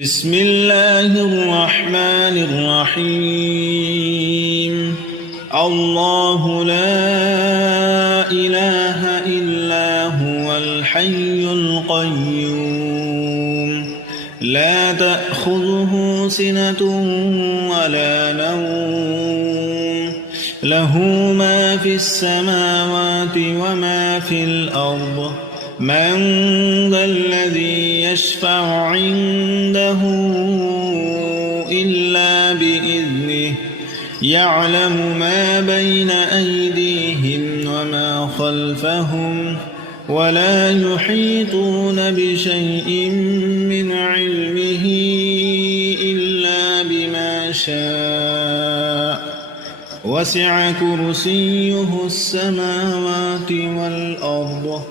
بسم الله الرحمن الرحيم. الله لا إله إلا هو الحي القيوم لا تأخذه سنة ولا نوم له ما في السماوات وما في الأرض من ذا الذي يشفع عنده إلا بإذنه يعلم ما بين أيديهم وما خلفهم ولا يحيطون بشيء من علمه إلا بما شاء وسع كرسيه السماوات والأرض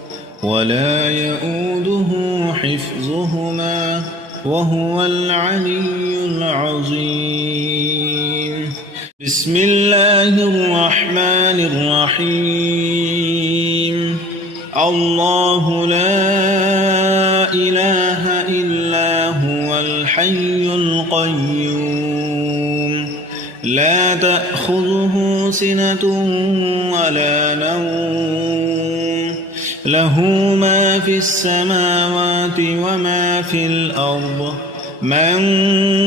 ولا يؤوده حفظهما وهو العلي العظيم. بسم الله الرحمن الرحيم. الله لا إله إلا هو الحي القيوم لا تأخذه سنة ولا نوم له ما في السماوات وما في الأرض من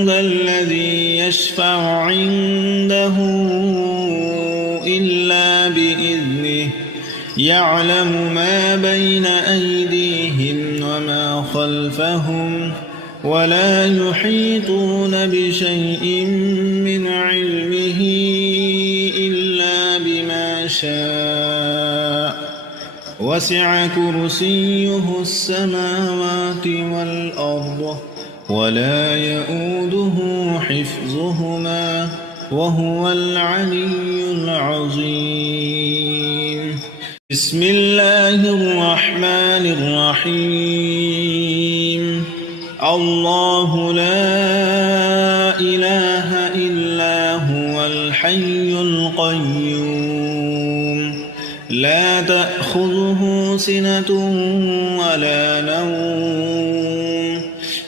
ذا الذي يشفع عنده إلا بإذنه يعلم ما بين أيديهم وما خلفهم ولا يحيطون بشيء من علمه إلا بما شاء وسع كرسيه السماوات والأرض ولا يؤوده حفظهما وهو العلي العظيم. بسم الله الرحمن الرحيم. الله لا إله إلا هو الحي القيوم لا تأخذه سنة ولا نوم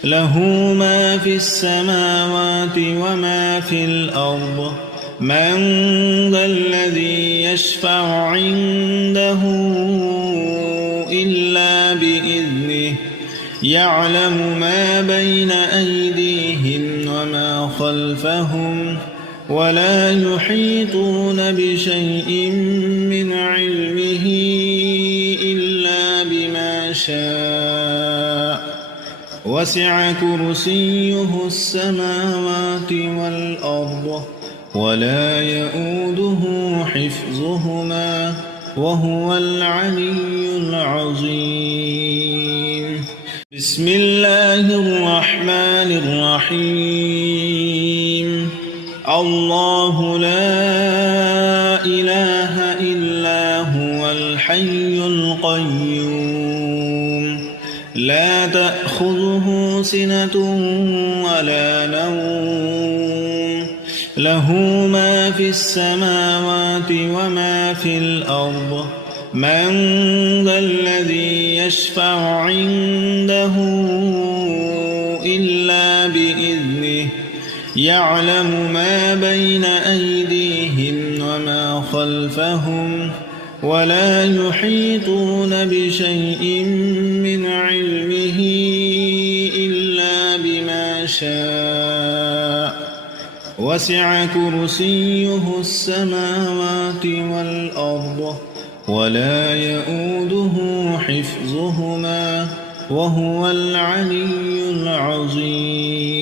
له ما في السماوات وما في الأرض من ذا الذي يشفع عنده إلا بإذنه يعلم ما بين أيديهم وما خلفهم ولا يحيطون بشيء من علمه إلا بما شاء وسع كرسيه السماوات والأرض ولا يؤوده حفظهما وهو العلي العظيم. بسم الله الرحمن الرحيم. الله لا إله إلا هو الحي القيوم لا تأخذه سنة ولا نوم له ما في السماوات وما في الأرض من ذا الذي يشفع عنده إلا بإذنه يعلم ما بين أيديهم وما خلفهم ولا يحيطون بشيء من علمه إلا بما شاء وسع كرسيه السماوات والأرض ولا يؤوده حفظهما وهو العلي العظيم.